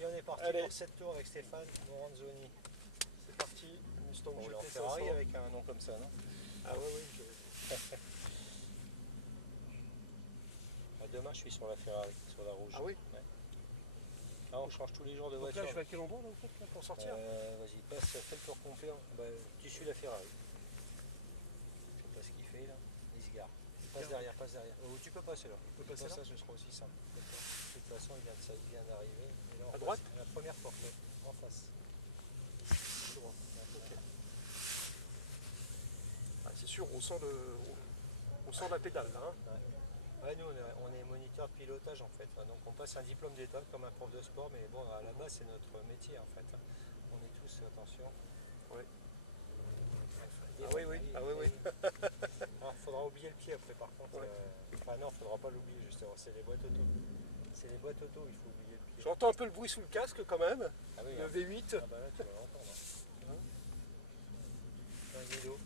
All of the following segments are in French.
Et on est parti Allez. pour 7 tours avec Stéphane Moranzoni. C'est parti. Mustang On roule en GT Ferrari 500. avec un nom comme ça, non? Ah ouais, Demain, je suis sur la Ferrari, sur la rouge. Ah oui. Ouais. Ah, on change tous les jours de Donc voiture. là, je vais à quel endroit là, en fait, là, pour sortir? Vas-y, passe, fais le tour complet. Bah, tu suis la Ferrari. Je sais pas ce qu'il fait là. Il se gare. Passe derrière, passe derrière. Tu peux passer là. peux passer là ça, ce sera aussi simple. De toute façon, il vient d'arriver. Et là, on À droite passe la première porte, ouais, en face. Ici, droit. Ok. Ah, c'est sûr, on sent la pédale là. Hein. Ouais, nous, on est moniteur de pilotage en fait. Donc, on passe un diplôme d'état comme un prof de sport. Mais bon, à la base, c'est notre métier en fait. On est tous, attention. Ouais. Ah oui, oui. Ah oui, oui. Alors, faudra oublier le pied après par contre. Ouais. Enfin non, faudra pas l'oublier justement. C'est les boîtes auto. C'est les boîtes auto, il faut oublier le pied. J'entends un peu le bruit sous le casque quand même. Ah oui, Le hein. V8. Ah bah là, tu vas l'entendre. Guido.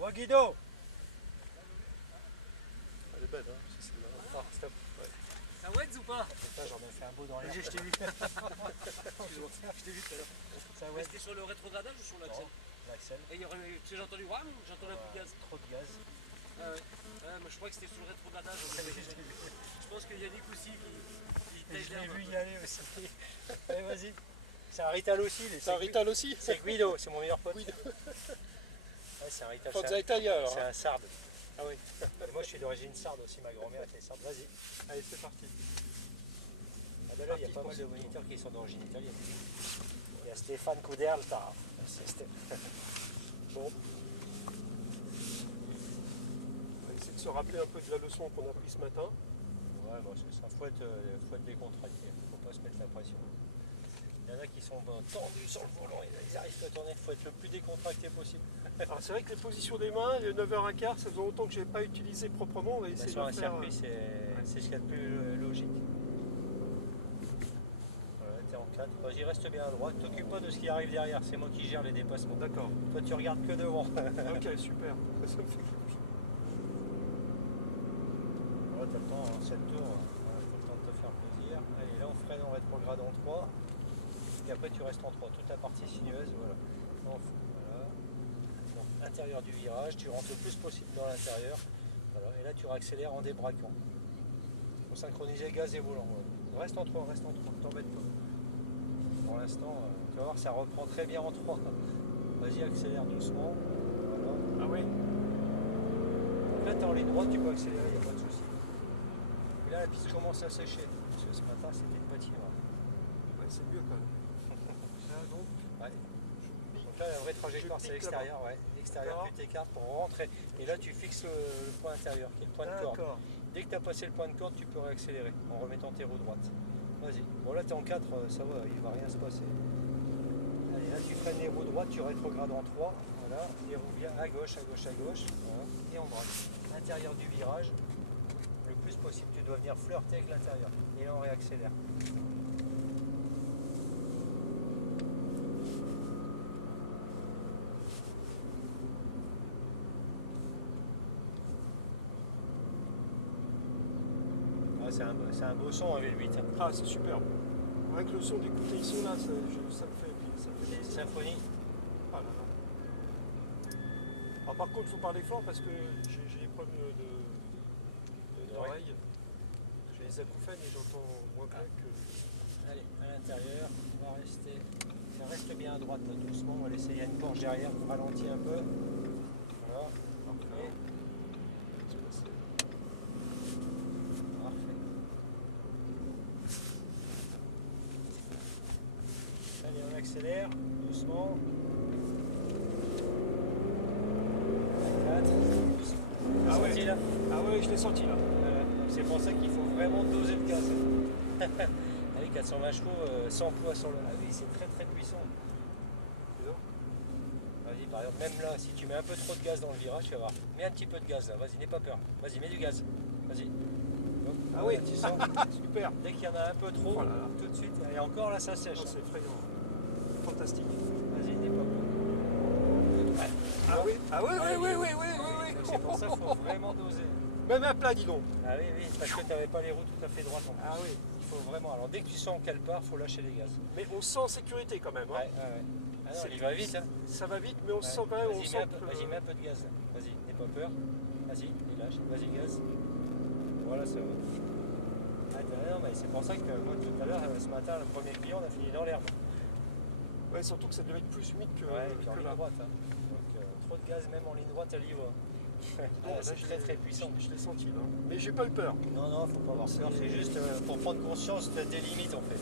Ouais, Guido. Elle est belle, hein, c'est celle-là. Ah, stop. Ouais. Ça wedge ou pas? Putain, j'en ai fait un beau dans l'air. Je t'ai vu. Excuse-moi. Je t'ai vu tout à l'heure. Ça Mais ouais. c'était sur le rétrogradage ou sur l'axel? L'axel. Et il y aurait, tu sais, j'ai entendu wham, j'entendais un peu de gaz. Trop de gaz. Ah ouais. Ouais, moi je crois que c'était sur le rétrogradage. Je pense qu'il y a Yannick aussi qui Et tèche je l'ai l'herbe. vu y aller aussi. Allez, vas-y. C'est un Rital aussi. C'est un Rital aussi. C'est Guido, c'est mon meilleur pote. Guido. Ouais, c'est un Rital. Forza Italia alors. C'est Hein. un sarde. Ah oui. Et moi je suis d'origine sarde aussi, ma grand-mère était sarde. Vas-y. Allez, c'est parti. Ah ben là, il y a pas mal de moniteurs qui sont d'origine italienne. Il y a Stéphane Couderle, Bon. On va essayer de se rappeler un peu de la leçon qu'on a prise ce matin. Ouais, bon, c'est ça. Faut être décontracté. Faut pas se mettre la pression. Il y en a qui sont tendus sur le volant, ils arrivent à tourner. Il faut être le plus décontracté possible. Alors c'est vrai que les positions des mains, les 9h15, ça faisait longtemps que je n'ai pas utilisé proprement. On va essayer Sur de un le faire. circuit, c'est ce qu'il y a de plus logique. Voilà, t'es en 4. Vas-y, reste bien à droite. T'occupe pas de ce qui arrive derrière. C'est moi qui gère les dépassements. D'accord. Toi, tu regardes que devant. Ok, super. Ça me fait quelque chose. Voilà, t'as le temps, en 7 tours. Voilà, t'as le temps de te faire plaisir. Allez, là, on freine en rétrograde en 3. Et après, tu restes en 3. Toute la partie sinueuse, voilà. Voilà. Donc, intérieur du virage, tu rentres le plus possible dans l'intérieur. Voilà. Et là, tu réaccélères en débraquant. Pour synchroniser gaz et volant. Voilà. Reste en 3, t'embête pas. Pour l'instant, tu vas voir, ça reprend très bien en 3. Vas-y, accélère doucement. Voilà. Ah oui. Donc là, tu es en ligne droite, tu peux accélérer, il n'y a pas de souci. Et là, la piste commence à sécher. Parce que ce matin, c'était une patinoire. Ouais, c'est mieux quand même. Là, donc, Ouais. Donc là, la vraie trajectoire, c'est l'extérieur. Ouais. L'extérieur, D'accord. tu t'écartes pour rentrer. Et là, tu fixes le point intérieur, qui est le point de corde. d'accord. Dès que tu as passé le point de corde, tu peux réaccélérer en remettant tes roues droites. Vas-y. Bon, là, tu es en 4, ça va, il ne va rien se passer. Allez, là, tu freines les roues droites, tu rétrogrades en 3. Voilà. Les roues viennent à gauche, à gauche, à gauche. Voilà. Et on braque. L'intérieur du virage, le plus possible, tu dois venir flirter avec l'intérieur. Et là, on réaccélère. Ah, c'est un beau son, un V8. Hein. Ah, c'est super. Avec le son d'écouter ici, là, ça me fait Les symphonies. Ah là là. Alors, par contre, il faut parler fort parce que j'ai des problèmes d'oreille. J'ai les acouphènes et j'entends moins bien que. Allez, à l'intérieur, on va rester. Ça reste bien à droite, là, doucement. On va laisser, il y a une porche derrière, on ralentit un peu. Voilà. Parfait. Parfait. Allez, on accélère, doucement. 4, doucement. Ah ouais. Senti, là. Ah ouais, je l'ai senti là. Voilà. C'est pour ça qu'il faut vraiment doser le gaz. Allez, 420 chevaux, 100 poids sur le. Ah oui, c'est très très puissant. Vas-y, par exemple, même là, si tu mets un peu trop de gaz dans le virage, tu vas voir. Mets un petit peu de gaz là, vas-y, n'aie pas peur. Vas-y, mets du gaz. Vas-y. Hop, Ah oui, tu sens. super. Dès qu'il y en a un peu trop, Oh là là. tout de suite. Et encore là, ça sèche. Oh, c'est effrayant. Fantastique. Vas-y, n'aie pas peur. Ouais. Ah oui, ah oui, oui, oui, oui, oui, oui, Donc, c'est pour ça qu'il faut vraiment doser. Même à plat, dis donc. Ah oui, oui, parce que tu n'avais pas les roues tout à fait droites en plus. Ah oui. Il faut vraiment. Alors dès que tu sens qu'elle part, il faut lâcher les gaz. Mais on se sent en sécurité quand même. Hein. Ouais, ouais, ouais. Ah non, C'est- il va vite, hein. Ça va vite, mais on se Ouais. sent quand même. On Vas-y, sent que... vas-y, mets un peu de gaz. Vas-y, n'aie pas peur. Vas-y, et lâche. Vas-y, gaz. Voilà, ça va. Ah, non, mais c'est pour ça que moi, tout à l'heure, ce matin, le premier client, on a fini dans l'herbe. Ouais, surtout que ça devait être plus humide que, Ouais, et puis en que ligne là. droite. Hein. Donc, trop de gaz, même en ligne droite, elle y va. Bon, C'est très très puissant. Je l'ai senti là. Mais j'ai pas eu peur. Non, non, faut pas avoir peur. C'est juste pour prendre conscience des limites en fait.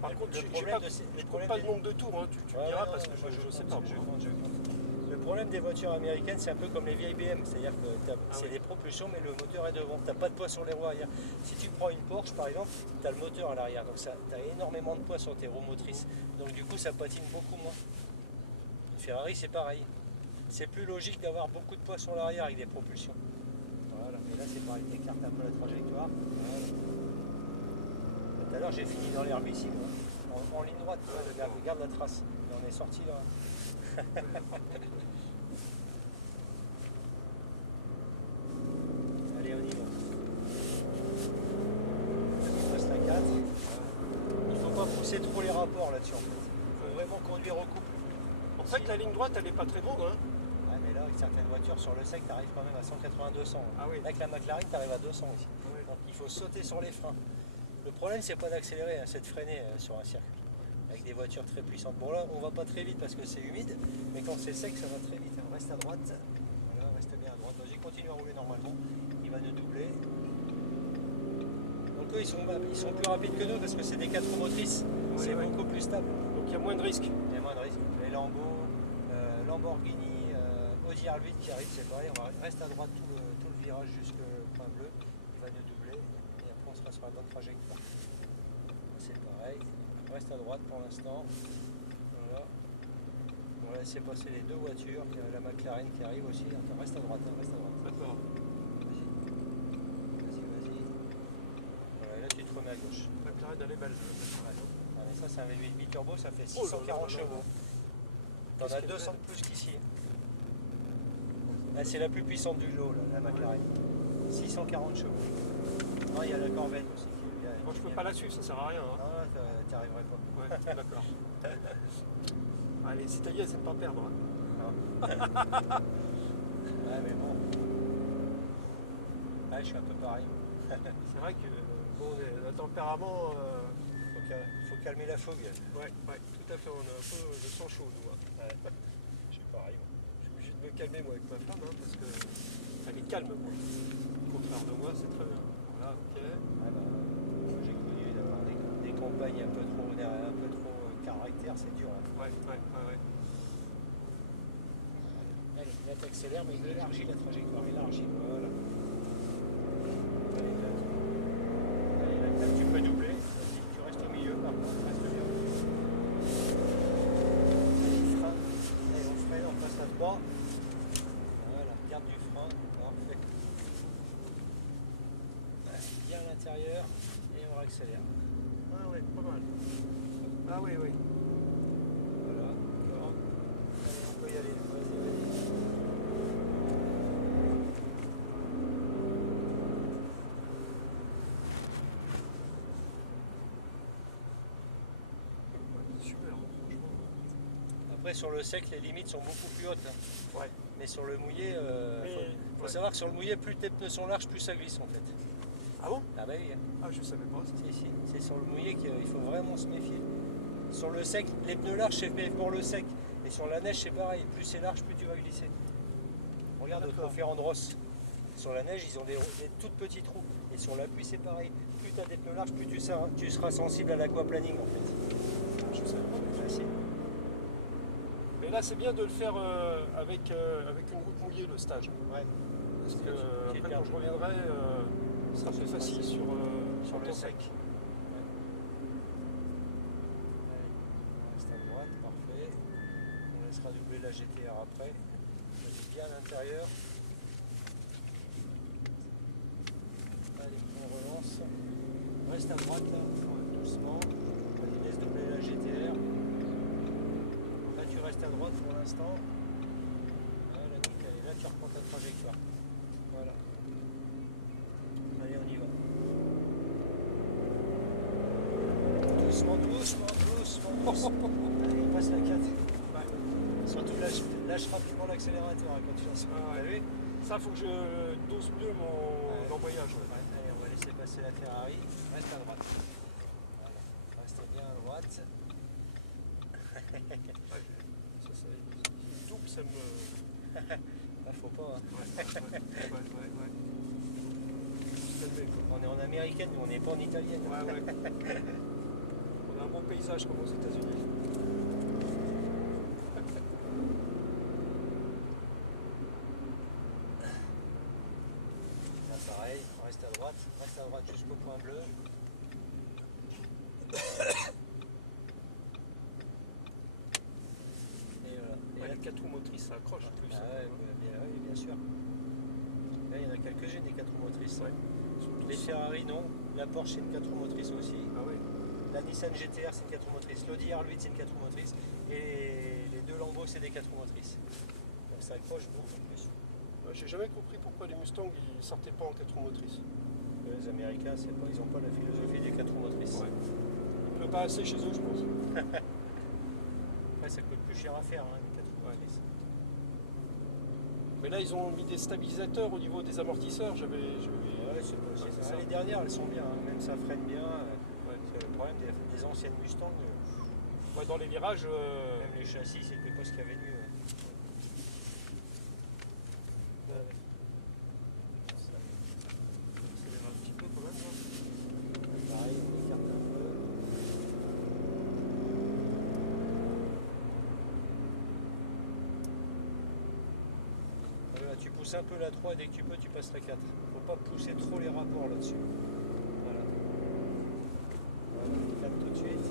Par contre, le je problème de compte pas le nombre de tours, hein. Tu me Ouais, diras ouais, parce non, que moi, je sais compte, pas. je moi. compte, je compte. Le problème des voitures américaines, c'est un peu comme les vieilles BM, c'est-à-dire que c'est oui. des propulsions, mais le moteur est devant. Tu n'as pas de poids sur les roues arrière. Si tu prends une Porsche, par exemple, tu as le moteur à l'arrière, donc tu as énormément de poids sur tes roues motrices. Donc du coup, ça patine beaucoup moins. Une Ferrari, c'est pareil. C'est plus logique d'avoir beaucoup de poids sur l'arrière avec des propulsions. Voilà, et là, c'est pareil, tu écartes un peu la trajectoire. Voilà. Tout à l'heure, j'ai fini dans l'herbe ici, moi. En ligne droite. Ouais, Regarde la trace. Et on est sorti là. Allez, on y va. Il reste un 4. Il ne faut pas pousser trop les rapports là-dessus en fait. Il faut vraiment conduire au couple. En fait, la ligne droite, elle n'est pas très grande. Hein. Ouais, mais là, avec certaines voitures sur le sec, tu arrives quand même à 180-200. Ah oui. Avec la McLaren, tu arrives à 200 ici. Ah oui. Donc il faut sauter sur les freins. Le problème, c'est pas d'accélérer, hein, c'est de freiner sur un circuit. Avec des voitures très puissantes. Bon là, on va pas très vite parce que c'est humide, mais quand c'est sec, ça va très vite. On reste à droite. Voilà, reste bien à droite. Vas-y, continue à rouler normalement. Il va nous doubler. Donc eux, ils sont plus rapides que nous parce que c'est des 4 roues motrices. Oui, C'est oui. beaucoup plus stable. Donc il y a moins de risques. Il y a moins de risques. Les Lambo, Lamborghini, Audi R8 qui arrive, c'est pareil. On reste à droite tout le virage jusqu'au point bleu. Il va nous doubler et après on sera sur la bonne trajectoire. C'est pareil. On reste à droite pour l'instant. Voilà. On va laisser passer les deux voitures. Il y a la McLaren qui arrive aussi. Attends, reste à droite, hein, reste à droite. D'accord. Vas-y. Vas-y, vas-y. Voilà, là tu te remets à gauche. McLaren, elle est belle. Ah, mais ça, c'est un V8 biturbo, ça fait Oh là là 640 là là. chevaux. T'en Qu'est-ce as qu'elle est 200 de belle. plus qu'ici. Ah, c'est la plus puissante du lot, là, la McLaren. 640 chevaux. Non, il y a la Corvette aussi. Moi, je peux pas la suivre, ça sert à rien. Hein. Non, là, t'y arriverais pas. Ouais, d'accord. Ah, les Italiens, ils n'aiment pas perdre. Hein. Ouais, mais bon. Ouais, je suis un peu pareil. C'est vrai que bon, le tempérament. Faut calmer la fougue. Ouais, tout à fait. On a un peu le sang chaud, nous. Hein. Ouais. Je suis pareil. Moi. Je suis obligé de me calmer, moi, avec ma femme, hein, parce que elle est calme, moi. Au contraire de moi, c'est très bien. Voilà, ok. Ouais, bah, moi, j'ai connu d'avoir des compagnes un peu trop caractère, c'est dur. Hein. Ouais. Allez, là t'accélères, mais il élargit la trajectoire, élargit, voilà. Allez, là tu peux doubler, vas-y, tu restes au milieu, par contre, reste bien. Allez, frein, allez, on freine, on passe à 3. Voilà, garde du frein, parfait. Allez, bien à l'intérieur, et on accélère. Ah ouais, pas mal. Ah oui. Voilà, d'accord. Allez, on peut y aller, vas-y. Super, franchement. Après, sur le sec, les limites sont beaucoup plus hautes. Hein. Ouais. Mais sur le mouillé, Mais, faut ouais. savoir que sur le mouillé, plus tes pneus sont larges, plus ça glisse en fait. Ah bon? Ah bah oui, hein. Ah, je savais pas ça. Si. C'est sur le mouillé qu'il faut vraiment se méfier. Sur le sec, les pneus larges, c'est fait pour le sec. Et sur la neige, c'est pareil. Plus c'est large, plus tu vas glisser. Regarde au D'accord. Conférence de Ross. Sur la neige, ils ont des toutes petites roues. Et sur la pluie, c'est pareil. Plus tu as des pneus larges, plus tu seras sensible à l'aquaplaning en fait. Je savais pas. Ah, si. Mais là, c'est bien de le faire avec une route mouillée, le stage. Ouais. Parce que Qui est après, bien. quand je reviendrai, ce sera plus facile sur Sur le ton sec. Allez, on reste à droite, parfait. On laissera doubler la GTR après. Vas-y bien à l'intérieur. Allez, on relance. Reste à droite, là, doucement. Vas-y, laisse doubler la GTR. Là, tu restes à droite pour l'instant. Voilà, nickel. Et là, tu reprends ta trajectoire. Allez, il passe la 4. Surtout lâche rapidement l'accélérateur hein, quand tu lances. Ah, T'as vu? Ça, faut que je dose mieux mon embrayage. Ouais. Ouais, allez, on va laisser passer la Ferrari. Reste à droite. Voilà. Reste bien à droite. Ça, double, ça me. Là, faut pas. Hein. Ouais. Se calmer, quoi. On est en américaine, mais on n'est pas en italienne. Ouais. On a un bon paysage comme aux États-Unis. Là, pareil, on reste à droite jusqu'au point bleu. Et voilà. Et Ouais, là, les 4 roues motrices, ça accroche plus. ah ça, ouais, quand même. bien sûr. Là, il y en a quelques-unes des 4 roues motrices. Ouais. Les Ferrari, non. La Porsche, c'est une 4 roues motrices aussi. Ah ouais. La Nissan GTR, c'est une 4 roues motrices. L'Audi R8, c'est une 4 roues motrices. Et les deux Lambeaux, c'est des 4 roues motrices. Donc ça accroche beaucoup plus. Ouais, j'ai jamais compris pourquoi les Mustangs ils sortaient pas en 4 roues motrices. Les Américains, ils n'ont pas la philosophie des 4 roues motrices. Ouais. Il pleut pas assez chez eux, je pense. Après, ça coûte plus cher à faire, hein, les 4 roues motrices. Mais là, ils ont mis des stabilisateurs au niveau des amortisseurs. J'avais vu. Ouais, c'est possible. c'est ça. Les dernières, elles sont bien, hein. Même ça freine bien. Ouais. C'est le problème des anciennes Mustang. Ouais, dans les virages. Même les châssis, c'était pas ce qu'il y avait de mieux. Accélère un petit peu quand même. Là. Pareil, on écarte un peu. Voilà, tu pousses un peu la 3 et dès que tu peux, tu passes la 4. Faut pas pousser trop les rapports là-dessus. Voilà. Voilà, 4 tout de suite.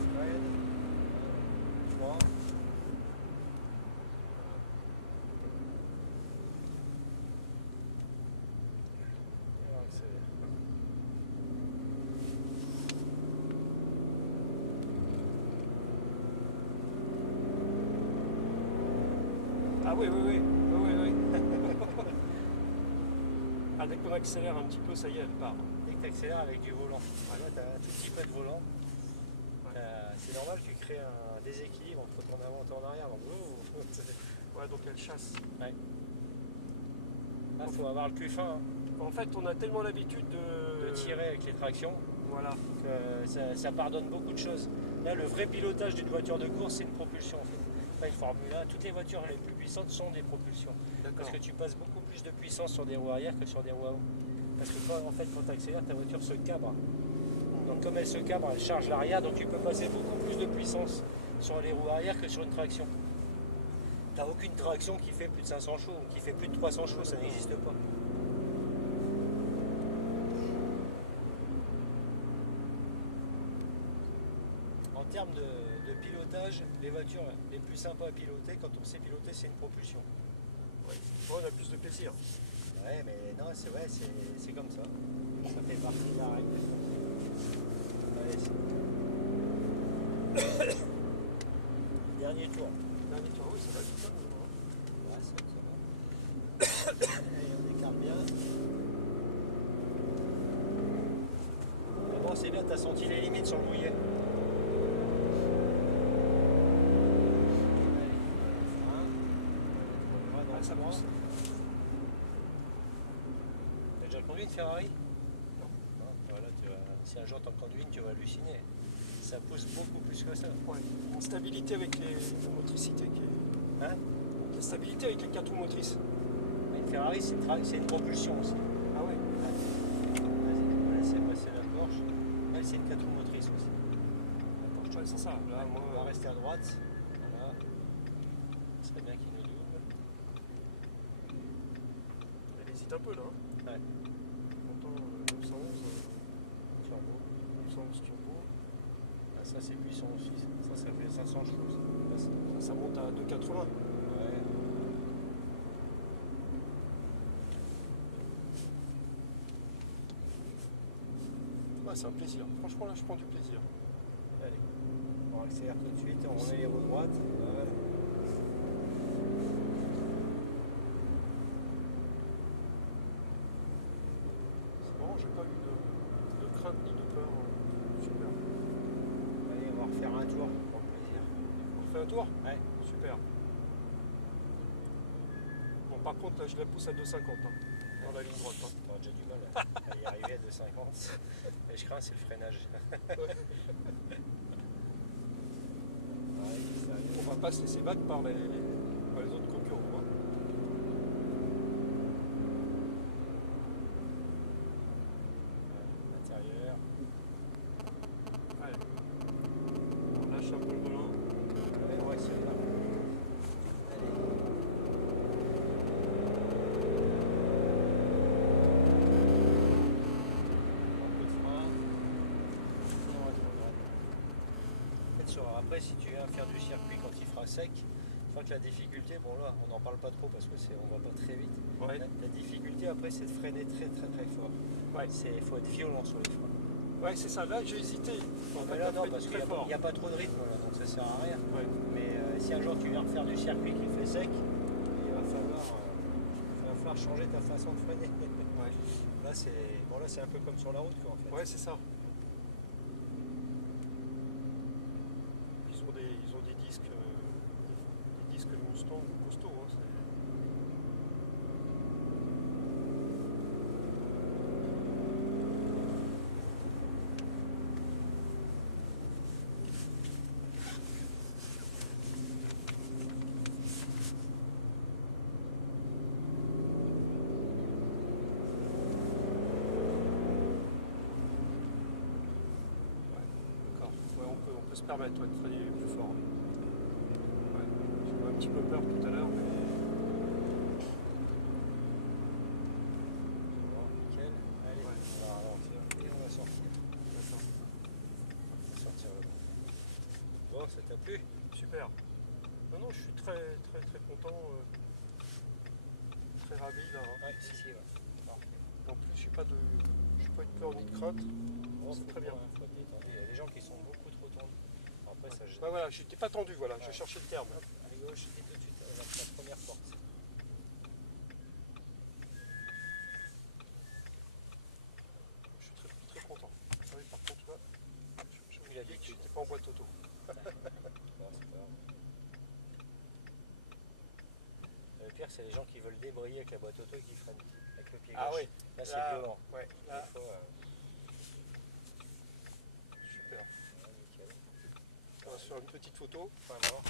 Spread. 3. Et on accélère. Ah oui. Ah, dès qu'on accélère un petit peu, ça y est, elle part. Dès que tu accélères avec du volant, là tu as un tout petit peu de volant. Ouais. C'est normal, tu crées un déséquilibre entre ton avant et ton arrière. Donc, Ouais, donc elle chasse. là, faut avoir le cul fin hein, En fait, on a tellement l'habitude de tirer avec les tractions Voilà. que ça pardonne beaucoup de choses. Là, le vrai pilotage d'une voiture de course, c'est une propulsion en fait. Pas une Formule 1. Toutes les voitures les plus puissantes sont des propulsions. D'accord. Parce que tu passes beaucoup plus de puissance sur des roues arrière que sur des roues avant. Parce que quand tu accélères, ta voiture se cabre. Donc comme elle se cabre, elle charge l'arrière, donc tu peux passer beaucoup plus de puissance sur les roues arrière que sur une traction. Tu n'as aucune traction qui fait plus de 500 chevaux, qui fait plus de 300 chevaux, ça n'existe pas. En termes de pilotage, les voitures les plus sympas à piloter, quand on sait piloter, c'est une propulsion. Ouais, on a plus de plaisir. Ouais, mais non, c'est comme ça. Ça fait partie de la règle. Allez, dernier tour. Dernier tour, oui, ça va vite. Hein, Ouais, ça va. Allez, on écarte bien. Mais bon, c'est bien, t'as senti les limites sur le mouillé. Ah, ça pousse. T'as déjà conduit une Ferrari? Non. Voilà, si un jour t'en conduis une, tu vas halluciner. Ça pousse beaucoup plus que ça. Ouais. En stabilité avec les motricités qui est. Hein? La stabilité avec les 4 roues motrices. Une Ferrari, c'est une propulsion aussi. Ah ouais. Vas-y, on va laisser passer la Porsche. Elle, c'est une 4 roues motrices aussi. La Porsche, Ouais, c'est ça. Là, on va moi, rester à droite. Voilà. Ce serait bien qu'il nous double. elle hésite un peu là. Hein. Ouais. On entend 911, Turbo. 911 turbo. Ah, ça, c'est puissant aussi. Ça fait 500 chevaux. Ça monte à 280. Ouais. Ouais, c'est un plaisir. Franchement, là, je prends du plaisir. Allez. On accélère tout de suite. On remet les roues droites. Voilà. C'est marrant, j'ai pas tour? Ouais. Super. Bon, par contre, là, je la pousse à 2,50 dans la ligne droite. T'auras déjà du mal à y arriver à 2,50. Et je crains, c'est le freinage. On va pas se laisser battre par les autres concurrents. L'intérieur. Allez. On lâche un peu le volant. Ouais, ouais, c'est là. Allez. Un peu de frein. Non, rétrograde. En fait, après, si tu viens faire du circuit quand il fera sec, je crois que la difficulté, bon là, on n'en parle pas trop parce que on va pas très vite. Ouais. La difficulté après, c'est de freiner très très très fort. Ouais. Il faut être violent sur les freins. Ouais, c'est ça. Là, j'ai hésité. En fait, Là, non, freiner parce qu'il très fort. n'y a pas trop de rythme là, donc ça sert à rien. Ouais. Mais si un jour tu viens refaire du circuit qui fait sec, il va falloir changer ta façon de freiner. Ouais. Là, c'est un peu comme sur la route, quoi, en fait. Ouais, c'est ça. Ils ont des disques Mustang costauds. Hein, on peut se permettre de freiner plus fort. Ouais. J'ai eu un petit peu peur tout à l'heure, mais. Bon, nickel. Allez, Ouais. on va ralentir et on va sortir. D'accord. On va sortir là-bas. Bon, ça t'a plu? Super. Non, je suis très très très content. Très ravi là. Ouais, si, ouais. Parfait. En plus, je suis pas de peur ni de crainte. Bon, C'est très bien. Faut être détendu. Il y a des gens qui sont beaucoup trop tendus. Après, ça Ouais, voilà, j'étais pas tendu, voilà, Ouais. je cherchais le terme. Hop, à gauche et tout de suite la première porte. Je suis très, très content. Oui, par contre, là, je Il vous a dis que l'habitude. j'étais pas en boîte auto. Bon, c'est pas grave. Le pire, c'est les gens qui veulent débrayer avec la boîte auto et qui freinent avec le pied gauche. Ah oui, Là, c'est violent. Ouais, là, Des fois, super. ouais, nickel. On va se faire une petite photo. Point mort.